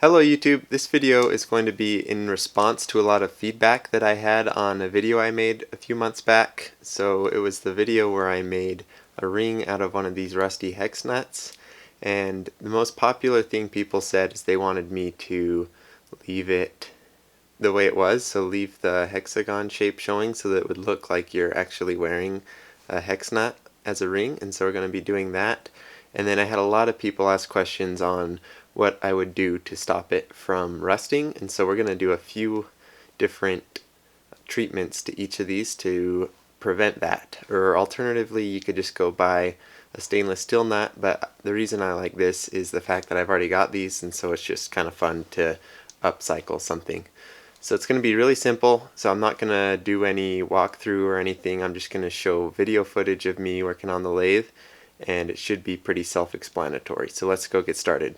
Hello YouTube, this video is going to be in response to a lot of feedback that I had on a video I made a few months back. So it was the video where I made a ring out of one of these rusty hex nuts, and the most popular thing people said is they wanted me to leave it the way it was, so leave the hexagon shape showing so that it would look like you're actually wearing a hex nut as a ring, and so we're going to be doing that. And then I had a lot of people ask questions on what I would do to stop it from rusting, and so we're going to do a few different treatments to each of these to prevent that. Or alternatively, you could just go buy a stainless steel nut, but the reason I like this is the fact that I've already got these, and so it's just kind of fun to upcycle something. So it's going to be really simple, so I'm not going to do any walkthrough or anything. I'm just going to show video footage of me working on the lathe, and it should be pretty self-explanatory. So let's go get started.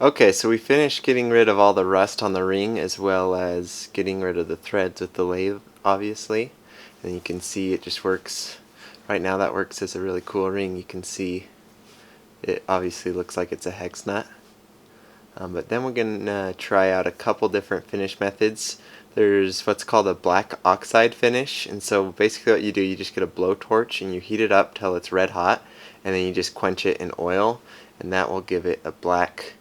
Okay, so we finished getting rid of all the rust on the ring as well as getting rid of the threads with the lathe, obviously. And you can see it just works. Right now that works as a really cool ring. You can see it obviously looks like it's a hex nut. But then we're going to try out a couple different finish methods. There's what's called a black oxide finish, and so basically what you do, you just get a blowtorch and you heat it up till it's red hot, and then you just quench it in oil, and that will give it a black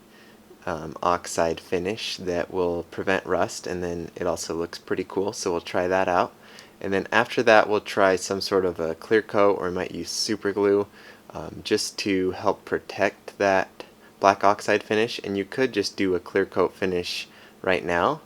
oxide finish that will prevent rust, and then it also looks pretty cool, so we'll try that out. And then after that we'll try some sort of a clear coat, or we might use super glue just to help protect that black oxide finish. And you could just do a clear coat finish right now,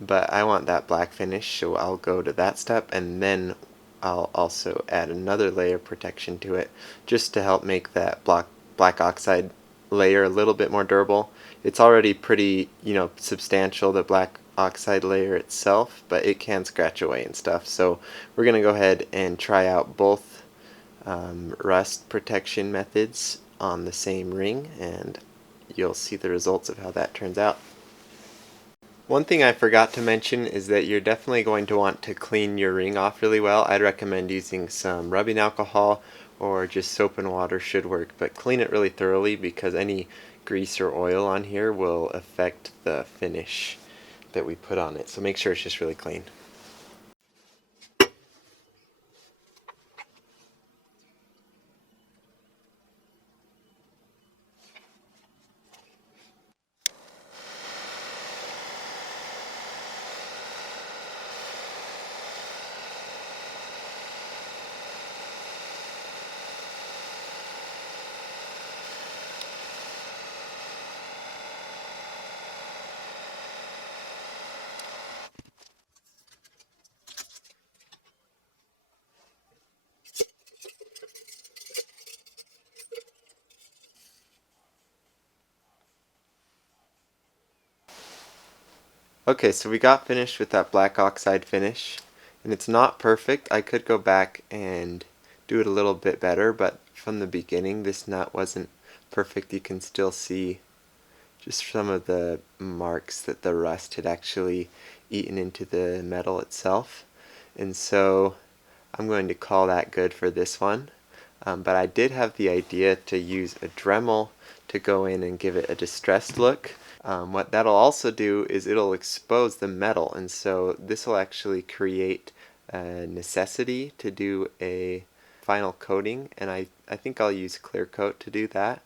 but I want that black finish, so I'll go to that step, and then I'll also add another layer of protection to it just to help make that black oxide layer a little bit more durable. It's already pretty, substantial, the black oxide layer itself, but it can scratch away and stuff. So we're going to go ahead and try out both rust protection methods on the same ring, and you'll see the results of how that turns out. One thing I forgot to mention is that you're definitely going to want to clean your ring off really well. I'd recommend using some rubbing alcohol, or just soap and water should work, but clean it really thoroughly because any grease or oil on here will affect the finish that we put on it. So make sure it's just really clean. Okay, so we got finished with that black oxide finish, and it's not perfect. I could go back and do it a little bit better, but from the beginning this nut wasn't perfect. You can still see just some of the marks that the rust had actually eaten into the metal itself, and so I'm going to call that good for this one. But I did have the idea to use a Dremel to go in and give it a distressed look. What that'll also do is it'll expose the metal, and so this will actually create a necessity to do a final coating, and I think I'll use clear coat to do that.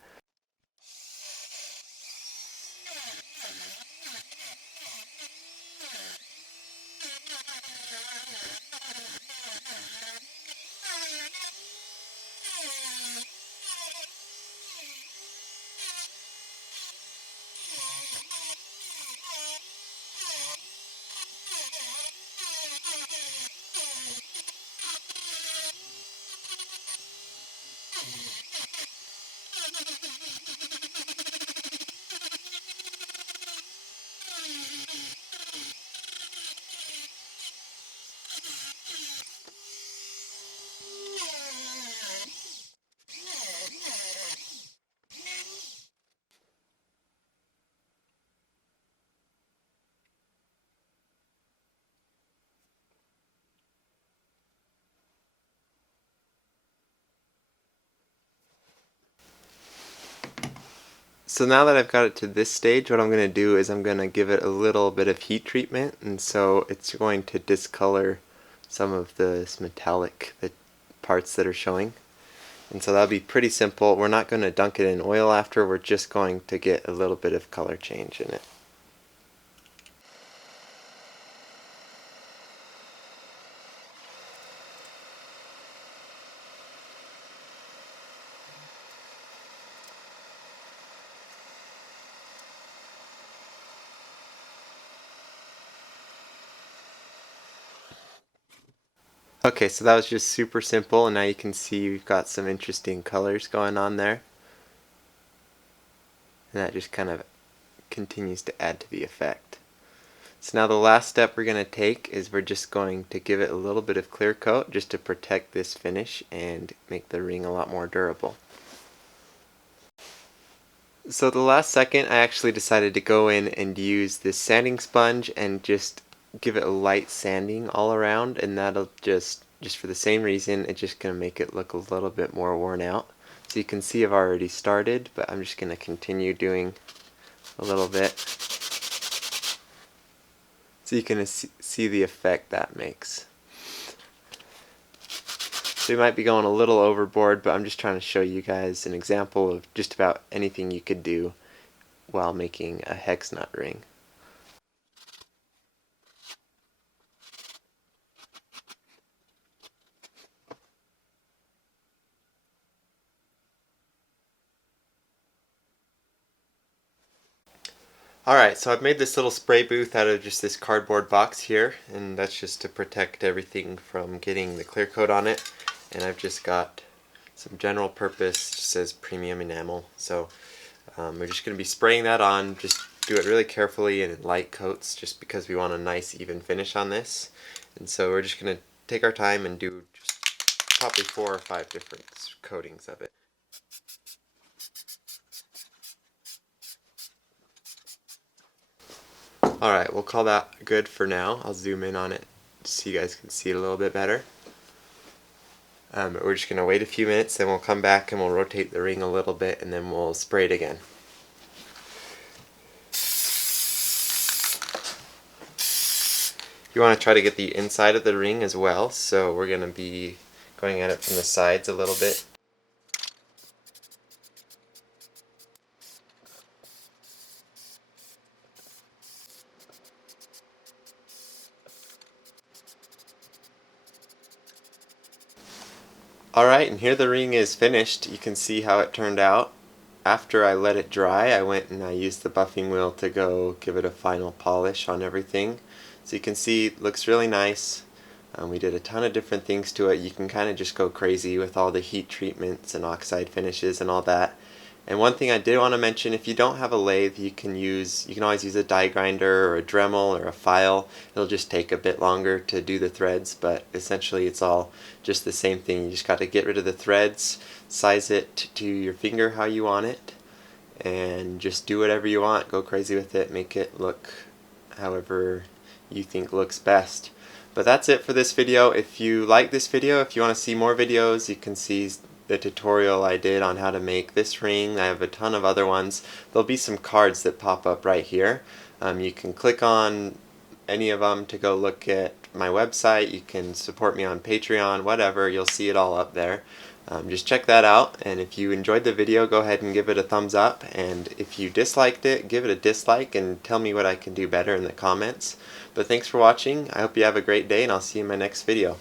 So now that I've got it to this stage, what I'm going to do is I'm going to give it a little bit of heat treatment, and so it's going to discolor some of this metallic parts that are showing. And so that'll be pretty simple. We're not going to dunk it in oil after, we're just going to get a little bit of color change in it. Okay, so that was just super simple, and now you can see we've got some interesting colors going on there. And that just kind of continues to add to the effect. So now the last step we're going to take is we're just going to give it a little bit of clear coat just to protect this finish and make the ring a lot more durable. So the last second I actually decided to go in and use this sanding sponge and just give it a light sanding all around, and that'll just for the same reason, it's just going to make it look a little bit more worn out. So you can see I've already started, but I'm just going to continue doing a little bit. So you can see the effect that makes. So you might be going a little overboard, but I'm just trying to show you guys an example of just about anything you could do while making a hex nut ring. Alright, so I've made this little spray booth out of just this cardboard box here, and that's just to protect everything from getting the clear coat on it. And I've just got some general purpose, just says premium enamel. So we're just going to be spraying that on. Just do it really carefully and in light coats, just because we want a nice even finish on this. And so we're just going to take our time and do just probably 4 or 5 different coatings of it. Alright, we'll call that good for now. I'll zoom in on it so you guys can see it a little bit better. But we're just going to wait a few minutes, then we'll come back and we'll rotate the ring a little bit, and then we'll spray it again. You want to try to get the inside of the ring as well, so we're going to be going at it from the sides a little bit. Alright, and here the ring is finished. You can see how it turned out. After I let it dry, I went and I used the buffing wheel to go give it a final polish on everything. So you can see it looks really nice. We did a ton of different things to it. You can kind of just go crazy with all the heat treatments and oxide finishes and all that. And one thing I did want to mention, if you don't have a lathe, you can always use a die grinder or a Dremel or a file. It'll just take a bit longer to do the threads, but essentially it's all just the same thing. You just got to get rid of the threads, size it to your finger how you want it, and just do whatever you want. Go crazy with it, make it look however you think looks best. But that's it for this video. If you like this video, if you want to see more videos, you can see the tutorial I did on how to make this ring. I have a ton of other ones. There'll be some cards that pop up right here. You can click on any of them to go look at my website. You can support me on Patreon, whatever. You'll see it all up there. Just check that out, and if you enjoyed the video, go ahead and give it a thumbs up, and if you disliked it, give it a dislike and tell me what I can do better in the comments. But thanks for watching. I hope you have a great day, and I'll see you in my next video.